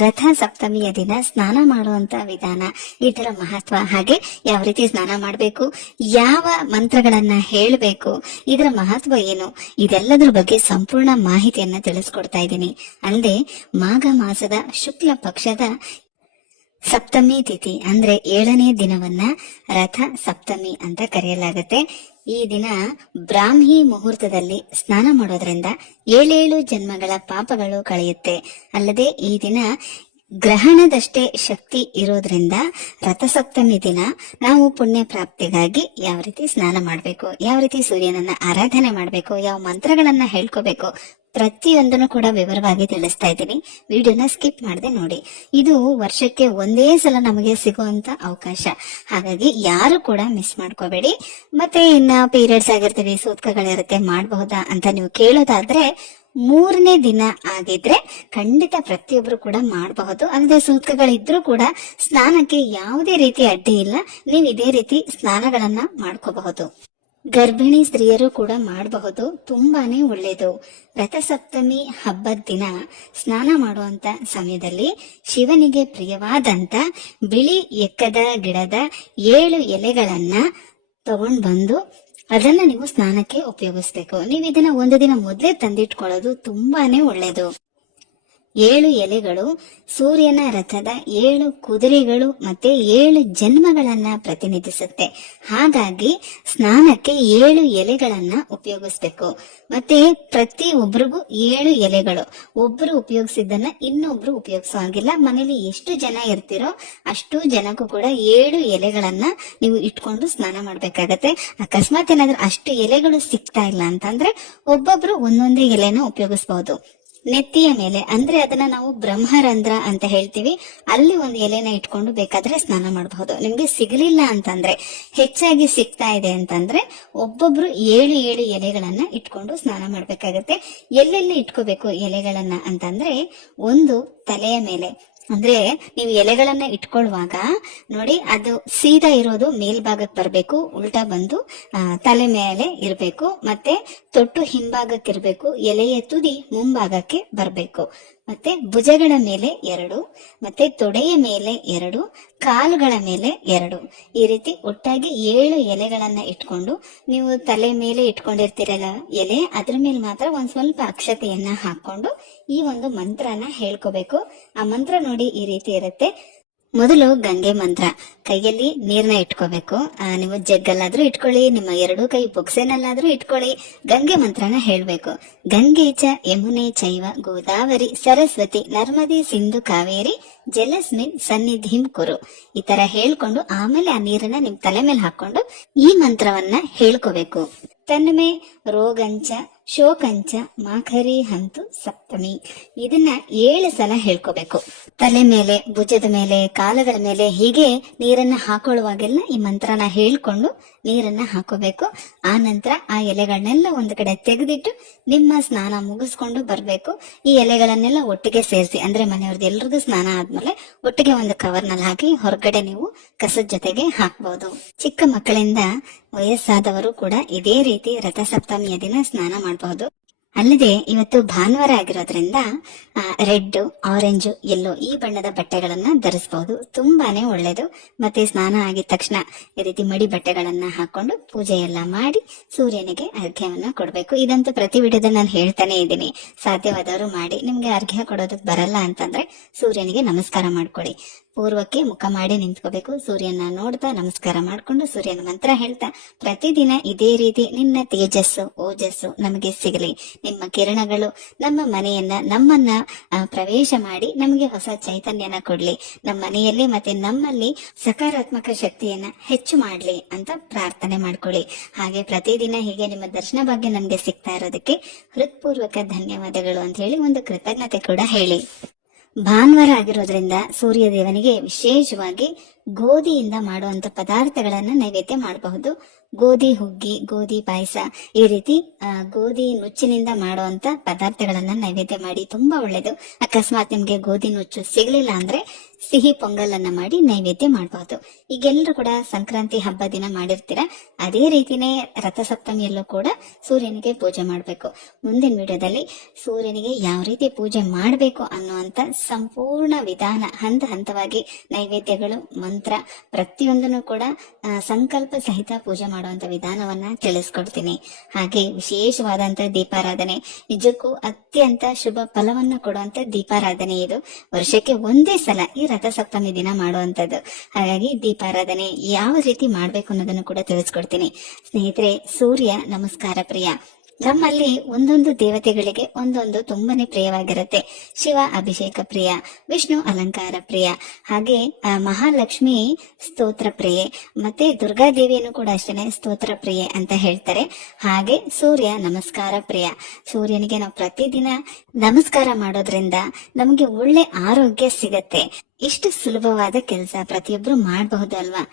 ರಥ ಸಪ್ತಮಿಯ ದಿನ ಸ್ನಾನ ಮಾಡುವಂತ ವಿಧಾನ, ಇದರ ಮಹತ್ವ, ಹಾಗೆ ಯಾವ ರೀತಿ ಸ್ನಾನ ಮಾಡಬೇಕು, ಯಾವ ಮಂತ್ರಗಳನ್ನ ಹೇಳಬೇಕು, ಇದರ ಮಹತ್ವ ಏನು, ಇದೆಲ್ಲದರ ಬಗ್ಗೆ ಸಂಪೂರ್ಣ ಮಾಹಿತಿಯನ್ನ ತಿಳಿಸ್ಕೊಡ್ತಾ ಇದ್ದೀನಿ. ಅಲ್ಲದೆ ಮಾಘ ಮಾಸದ ಶುಕ್ಲ ಪಕ್ಷದ ಸಪ್ತಮಿ ತಿಥಿ ಅಂದ್ರೆ 7ನೇ ದಿನವನ್ನ ರಥ ಸಪ್ತಮಿ ಅಂತ ಕರೆಯಲಾಗುತ್ತೆ. ಈ ದಿನ ಬ್ರಾಹ್ಮಿ ಮುಹೂರ್ತದಲ್ಲಿ ಸ್ನಾನ ಮಾಡೋದ್ರಿಂದ 7 ಜನ್ಮಗಳ ಪಾಪಗಳು ಕಳೆಯುತ್ತೆ. ಅಲ್ಲದೆ ಈ ದಿನ ಗ್ರಹಣದಷ್ಟೇ ಶಕ್ತಿ ಇರೋದ್ರಿಂದ ರಥಸಪ್ತಮಿ ದಿನ ನಾವು ಪುಣ್ಯ ಪ್ರಾಪ್ತಿಗಾಗಿ ಯಾವ ರೀತಿ ಸ್ನಾನ ಮಾಡಬೇಕು, ಯಾವ ರೀತಿ ಸೂರ್ಯನನ್ನ ಆರಾಧನೆ ಮಾಡಬೇಕು, ಯಾವ ಮಂತ್ರಗಳನ್ನ ಹೇಳ್ಕೋಬೇಕು, ಪ್ರತಿಯೊಂದನ್ನು ಕೂಡ ವಿವರವಾಗಿ ತಿಳಿಸ್ತಾ ಇದ್ದೀನಿ. ವಿಡಿಯೋನ ಸ್ಕಿಪ್ ಮಾಡದೆ ನೋಡಿ. ಇದು ವರ್ಷಕ್ಕೆ ಒಂದೇ ಸಲ ನಮಗೆ ಸಿಗುವಂತ ಅವಕಾಶ, ಹಾಗಾಗಿ ಯಾರು ಕೂಡ ಮಿಸ್ ಮಾಡ್ಕೋಬೇಡಿ. ಮತ್ತೆ ಇನ್ನ ಪೀರಿಯಡ್ಸ್ ಆಗಿರ್ತೀವಿ, ಸೂತ್ಕಗಳಿರುತ್ತೆ, ಮಾಡಬಹುದಾ ಅಂತ ನೀವು ಕೇಳೋದಾದ್ರೆ 3ನೇ ದಿನ ಆಗಿದ್ರೆ ಖಂಡಿತ ಪ್ರತಿಯೊಬ್ರು ಕೂಡ ಮಾಡಬಹುದು. ಅಲ್ಲದೆ ಸೂತ್ಕಗಳಿದ್ರೂ ಕೂಡ ಸ್ನಾನಕ್ಕೆ ಯಾವುದೇ ರೀತಿ ಅಡ್ಡಿ ಇಲ್ಲ, ನೀವು ಇದೇ ರೀತಿ ಸ್ನಾನಗಳನ್ನ ಮಾಡ್ಕೋಬಹುದು. ಗರ್ಭಿಣಿ ಸ್ತ್ರೀಯರು ಕೂಡ ಮಾಡಬಹುದು, ತುಂಬಾನೇ ಒಳ್ಳೇದು. ರಥಸಪ್ತಮಿ ಹಬ್ಬದ ದಿನ ಸ್ನಾನ ಮಾಡುವಂತ ಸಮಯದಲ್ಲಿ ಶಿವನಿಗೆ ಪ್ರಿಯವಾದಂತ ಬಿಳಿ ಎಕ್ಕದ ಗಿಡದ 7 ಎಲೆಗಳನ್ನ ತಗೊಂಡ್ ಬಂದು ಅದನ್ನ ನೀವು ಸ್ನಾನಕ್ಕೆ ಉಪಯೋಗಿಸ್ಬೇಕು. ನೀವು ಇದನ್ನ ಒಂದು ದಿನ ಮೊದಲೇ ತಂದಿಟ್ಕೊಳ್ಳೋದು ತುಂಬಾನೇ ಒಳ್ಳೇದು. 7 ಎಲೆಗಳು ಸೂರ್ಯನ ರಥದ 7 ಕುದುರೆಗಳು ಮತ್ತೆ 7 ಜನ್ಮಗಳನ್ನ ಪ್ರತಿನಿಧಿಸುತ್ತೆ. ಹಾಗಾಗಿ ಸ್ನಾನಕ್ಕೆ 7 ಎಲೆಗಳನ್ನ ಉಪಯೋಗಿಸ್ಬೇಕು. ಮತ್ತೆ ಪ್ರತಿ ಒಬ್ರಿಗೂ 7 ಎಲೆಗಳು, ಒಬ್ರು ಉಪಯೋಗಿಸಿದ್ದನ್ನ ಇನ್ನೊಬ್ರು ಉಪಯೋಗಿಸೋಂಗಿಲ್ಲ. ಮನೇಲಿ ಎಷ್ಟು ಜನ ಇರ್ತಿರೋ ಅಷ್ಟು ಜನಕ್ಕೂ ಕೂಡ 7 ಎಲೆಗಳನ್ನ ನೀವು ಇಟ್ಕೊಂಡು ಸ್ನಾನ ಮಾಡ್ಬೇಕಾಗತ್ತೆ. ಅಕಸ್ಮಾತ್ ಏನಾದ್ರೂ ಅಷ್ಟು ಎಲೆಗಳು ಸಿಗ್ತಾ ಇಲ್ಲ ಅಂತಂದ್ರೆ ಒಬ್ಬೊಬ್ರು ಒಂದೊಂದೇ ಎಲೆನ ಉಪಯೋಗಿಸಬಹುದು. ನೆತ್ತಿಯ ಮೇಲೆ ಅಂದ್ರೆ ಅದನ್ನ ನಾವು ಬ್ರಹ್ಮರಂಧ್ರ ಅಂತ ಹೇಳ್ತೀವಿ, ಅಲ್ಲಿ ಒಂದು ಎಲೆನ ಇಟ್ಕೊಂಡು ಬೇಕಾದ್ರೆ ಸ್ನಾನ ಮಾಡಬಹುದು. ನಿಮ್ಗೆ ಸಿಗಲಿಲ್ಲ ಅಂತಂದ್ರೆ, ಹೆಚ್ಚಾಗಿ ಸಿಗ್ತಾ ಇದೆ ಅಂತಂದ್ರೆ ಒಬ್ಬೊಬ್ರು 7 ಎಲೆಗಳನ್ನ ಇಟ್ಕೊಂಡು ಸ್ನಾನ ಮಾಡ್ಬೇಕಾಗತ್ತೆ. ಎಲ್ಲೆಲ್ಲಿ ಇಟ್ಕೋಬೇಕು ಎಲೆಗಳನ್ನ ಅಂತಂದ್ರೆ, ಒಂದು ತಲೆಯ ಮೇಲೆ, ಅಂದ್ರೆ ನೀವು ಎಲೆಗಳನ್ನ ಇಟ್ಕೊಳ್ಳುವಾಗ ನೋಡಿ, ಅದು ಸೀದಾ ಇರೋದು ಮೇಲ್ಭಾಗಕ್ಕೆ ಬರಬೇಕು, ಉಲ್ಟಾ ಬಂದು ತಲೆ ಮೇಲೆ ಇರಬೇಕು. ಮತ್ತೆ ತೊಟ್ಟು ಹಿಂಭಾಗಕ್ಕೆ ಇರಬೇಕು, ಎಲೆಯ ತುದಿ ಮುಂಭಾಗಕ್ಕೆ ಬರಬೇಕು. ಮತ್ತೆ ಭುಜಗಳ ಮೇಲೆ 2, ಮತ್ತೆ ತೊಡೆಯ ಮೇಲೆ 2, ಕಾಲುಗಳ ಮೇಲೆ 2, ಈ ರೀತಿ ಒಟ್ಟಾಗಿ 7 ಎಲೆಗಳನ್ನ ಇಟ್ಕೊಂಡು ನೀವು ತಲೆ ಮೇಲೆ ಇಟ್ಕೊಂಡಿರ್ತೀರಲ್ಲ ಎಲೆ, ಅದ್ರ ಮೇಲೆ ಮಾತ್ರ ಒಂದ್ ಸ್ವಲ್ಪ ಅಕ್ಷತೆಯನ್ನ ಹಾಕೊಂಡು ಈ ಒಂದು ಮಂತ್ರನ ಹೇಳ್ಕೋಬೇಕು. ಆ ಮಂತ್ರ ನೋಡಿ ಈ ರೀತಿ ಇರುತ್ತೆ. ಮೊದಲು ಗಂಗೆ ಮಂತ್ರ, ಕೈಯಲ್ಲಿ ನೀರ್ನ ಇಟ್ಕೋಬೇಕು. ನೀವು ಜಗ್ಗಲ್ಲಾದ್ರೂ ಇಟ್ಕೊಳ್ಳಿ, ನಿಮ್ಮ 2 ಕೈ ಬೊಕ್ಸೆನಲ್ಲಾದ್ರೂ ಇಟ್ಕೊಳ್ಳಿ. ಗಂಗೆ ಮಂತ್ರನ ಹೇಳ್ಬೇಕು. ಗಂಗೆ ಚ ಯಮುನೆ ಚೈವ ಗೋದಾವರಿ ಸರಸ್ವತಿ ನರ್ಮದೆ ಸಿಂಧು ಕಾವೇರಿ ಜಲಸ್ಮಿನ್ ಸನ್ನಿಧಿಂ ಕುರು. ಈ ತರ ಹೇಳ್ಕೊಂಡು ಆಮೇಲೆ ಆ ನೀರನ್ನ ನಿಮ್ ತಲೆ ಮೇಲೆ ಹಾಕೊಂಡು ಈ ಮಂತ್ರವನ್ನ ಹೇಳ್ಕೋಬೇಕು. ತನ್ಮೆ ರೋಗಂಚ ಶೋಕಂಚ ಮಾಖರಿ ಹಂತು ಸಪ್ತಮಿ. ಇದನ್ನ 7 ಸಲ ಹೇಳ್ಕೋಬೇಕು. ತಲೆ ಮೇಲೆ, ಭುಜದ ಮೇಲೆ, ಕಾಲುಗಳ ಮೇಲೆ ಹೀಗೆ ನೀರನ್ನ ಹಾಕೊಳ್ಳುವಾಗೆಲ್ಲ ಈ ಮಂತ್ರನ ಹೇಳ್ಕೊಂಡು ನೀರನ್ನ ಹಾಕೋಬೇಕು. ಆ ನಂತರ ಆ ಎಲೆಗಳನ್ನೆಲ್ಲ ಒಂದು ಕಡೆ ತೆಗೆದಿಟ್ಟು ನಿಮ್ಮ ಸ್ನಾನ ಮುಗಿಸ್ಕೊಂಡು ಬರ್ಬೇಕು. ಈ ಎಲೆಗಳನ್ನೆಲ್ಲ ಒಟ್ಟಿಗೆ ಸೇರಿಸಿ, ಅಂದ್ರೆ ಮನೆಯವ್ರದ್ದು ಎಲ್ರಿಗೂ ಸ್ನಾನ ಆದ್ಮೇಲೆ ಒಟ್ಟಿಗೆ ಒಂದು ಕವರ್ನಲ್ಲಿ ಹಾಕಿ ಹೊರಗಡೆ ನೀವು ಕಸದ ಜೊತೆಗೆ ಹಾಕ್ಬಹುದು. ಚಿಕ್ಕ ಮಕ್ಕಳಿಂದ ವಯಸ್ಸಾದವರು ಕೂಡ ಇದೇ ರೀತಿ ರಥಸಪ್ತಮಿಯ ದಿನ ಸ್ನಾನ ಮಾಡಬಹುದು. ಅಲ್ಲದೆ ಇವತ್ತು ಭಾನುವಾರ ಆಗಿರೋದ್ರಿಂದ ರೆಡ್, ಆರೆಂಜ್, ಯೆಲ್ಲೋ ಈ ಬಣ್ಣದ ಬಟ್ಟೆಗಳನ್ನ ಧರಿಸಬಹುದು, ತುಂಬಾನೇ ಒಳ್ಳೇದು. ಮತ್ತೆ ಸ್ನಾನ ಆಗಿದ ತಕ್ಷಣ ಈ ರೀತಿ ಮಡಿ ಬಟ್ಟೆಗಳನ್ನ ಹಾಕೊಂಡು ಪೂಜೆ ಎಲ್ಲ ಮಾಡಿ ಸೂರ್ಯನಿಗೆ ಅರ್ಘ್ಯವನ್ನ ಕೊಡ್ಬೇಕು. ಇದಂತೂ ಪ್ರತಿ ವಿಡಿಯೋದಲ್ಲಿ ನಾನು ಹೇಳ್ತಾನೆ ಇದ್ದೀನಿ, ಸಾಧ್ಯವಾದವರು ಮಾಡಿ. ನಿಮ್ಗೆ ಅರ್ಘ್ಯ ಕೊಡೋದಕ್ಕೆ ಬರಲ್ಲ ಅಂತಂದ್ರೆ ಸೂರ್ಯನಿಗೆ ನಮಸ್ಕಾರ ಮಾಡ್ಕೊಳ್ಳಿ. ಪೂರ್ವಕ್ಕೆ ಮುಖ ಮಾಡಿ ನಿಂತ್ಕೋಬೇಕು, ಸೂರ್ಯನ ನೋಡ್ತಾ ನಮಸ್ಕಾರ ಮಾಡ್ಕೊಂಡು ಸೂರ್ಯನ ಮಂತ್ರ ಹೇಳ್ತಾ ಪ್ರತಿದಿನ ಇದೇ ರೀತಿ ನಿನ್ನ ತೇಜಸ್ಸು ಓಜಸ್ಸು ನಮಗೆ ಸಿಗಲಿ, ನಿಮ್ಮ ಕಿರಣಗಳು ನಮ್ಮ ಮನೆಯನ್ನ ನಮ್ಮನ್ನ ಪ್ರವೇಶ ಮಾಡಿ ನಮಗೆ ಹೊಸ ಚೈತನ್ಯನ ಕೊಡ್ಲಿ, ನಮ್ಮ ಮನೆಯಲ್ಲಿ ಮತ್ತೆ ನಮ್ಮಲ್ಲಿ ಸಕಾರಾತ್ಮಕ ಶಕ್ತಿಯನ್ನ ಹೆಚ್ಚು ಮಾಡ್ಲಿ ಅಂತ ಪ್ರಾರ್ಥನೆ ಮಾಡ್ಕೊಳ್ಳಿ. ಹಾಗೆ ಪ್ರತಿದಿನ ಹೀಗೆ ನಿಮ್ಮ ದರ್ಶನ ಬಗ್ಗೆ ನಮ್ಗೆ ಸಿಗ್ತಾ ಇರೋದಕ್ಕೆ ಹೃತ್ಪೂರ್ವಕ ಧನ್ಯವಾದಗಳು ಅಂತ ಹೇಳಿ ಒಂದು ಕೃತಜ್ಞತೆ ಕೂಡ ಹೇಳಿ. ಭಾನುವಾರ ಆಗಿರೋದ್ರಿಂದ ಸೂರ್ಯ ದೇವನಿಗೆ ವಿಶೇಷವಾಗಿ ಗೋಧಿಯಿಂದ ಮಾಡುವಂತ ಪದಾರ್ಥಗಳನ್ನ ನೈವೇದ್ಯ ಮಾಡಬಹುದು. ಗೋಧಿ ಹುಗ್ಗಿ, ಗೋಧಿ ಪಾಯಸ, ಈ ರೀತಿ ಗೋಧಿ ನುಚ್ಚಿನಿಂದ ಮಾಡುವಂತ ಪದಾರ್ಥಗಳನ್ನ ನೈವೇದ್ಯ ಮಾಡಿ. ತುಂಬಾ ಒಳ್ಳೇದು. ಅಕಸ್ಮಾತ್ ನಿಮ್ಗೆ ಗೋಧಿ ನುಚ್ಚು ಸಿಗ್ಲಿಲ್ಲ ಅಂದ್ರೆ ಸಿಹಿ ಪೊಂಗಲನ್ನ ಮಾಡಿ ನೈವೇದ್ಯ ಮಾಡಬಹುದು. ಈಗೆಲ್ಲರೂ ಕೂಡ ಸಂಕ್ರಾಂತಿ ಹಬ್ಬ ದಿನ ಮಾಡಿರ್ತೀರ. ಅದೇ ರೀತಿನೇ ರಥಸಪ್ತಮಿಯಲ್ಲೂ ಕೂಡ ಸೂರ್ಯನಿಗೆ ಪೂಜೆ ಮಾಡಬೇಕು. ಮುಂದಿನ ವಿಡಿಯೋದಲ್ಲಿ ಸೂರ್ಯನಿಗೆ ಯಾವ ರೀತಿ ಪೂಜೆ ಮಾಡಬೇಕು ಅನ್ನುವಂತ ಸಂಪೂರ್ಣ ವಿಧಾನ, ಹಂತ ಹಂತವಾಗಿ ನೈವೇದ್ಯಗಳು, ಮಂತ್ರ ಪ್ರತಿಯೊಂದನ್ನು ಕೂಡ ಸಂಕಲ್ಪ ಸಹಿತ ಪೂಜೆ ಮಾಡುವಂತ ವಿಧಾನವನ್ನ ತಿಳಿಸ್ಕೊಡ್ತೀನಿ. ಹಾಗೆ ವಿಶೇಷವಾದಂತ ದೀಪಾರಾಧನೆ, ನಿಜಕ್ಕೂ ಅತ್ಯಂತ ಶುಭ ಫಲವನ್ನ ಕೊಡುವಂತ ದೀಪಾರಾಧನೆ ಇದು. ವರ್ಷಕ್ಕೆ ಒಂದೇ ಸಲ ಈ ರಥಸಪ್ತಮಿ ದಿನ ಮಾಡುವಂತದ್ದು. ಹಾಗಾಗಿ ದೀಪಾರಾಧನೆ ಯಾವ ರೀತಿ ಮಾಡ್ಬೇಕು ಅನ್ನೋದನ್ನು ಕೂಡ ತಿಳಿಸ್ಕೊಡ್ತೀನಿ. ಸ್ನೇಹಿತರೆ, ಸೂರ್ಯ ನಮಸ್ಕಾರ ಪ್ರಿಯ. ನಮ್ಮಲ್ಲಿ ಒಂದೊಂದು ದೇವತೆಗಳಿಗೆ ಒಂದೊಂದು ತುಂಬಾನೇ ಪ್ರಿಯವಾಗಿರುತ್ತೆ. ಶಿವ ಅಭಿಷೇಕ ಪ್ರಿಯ, ವಿಷ್ಣು ಅಲಂಕಾರ ಪ್ರಿಯ, ಹಾಗೆ ಮಹಾಲಕ್ಷ್ಮಿ ಸ್ತೋತ್ರ ಪ್ರಿಯೆ, ಮತ್ತೆ ದುರ್ಗಾದೇವಿಯನ್ನು ಕೂಡ ಅಷ್ಟೇ ಸ್ತೋತ್ರ ಪ್ರಿಯೆ ಅಂತ ಹೇಳ್ತಾರೆ. ಹಾಗೆ ಸೂರ್ಯ ನಮಸ್ಕಾರ ಪ್ರಿಯ. ಸೂರ್ಯನಿಗೆ ನಾವು ಪ್ರತಿದಿನ ನಮಸ್ಕಾರ ಮಾಡೋದ್ರಿಂದ ನಮ್ಗೆ ಒಳ್ಳೆ ಆರೋಗ್ಯ ಸಿಗತ್ತೆ. ಇಷ್ಟು ಸುಲಭವಾದ ಕೆಲಸ ಪ್ರತಿಯೊಬ್ರು ಮಾಡಬಹುದು ಅಲ್ವಾ?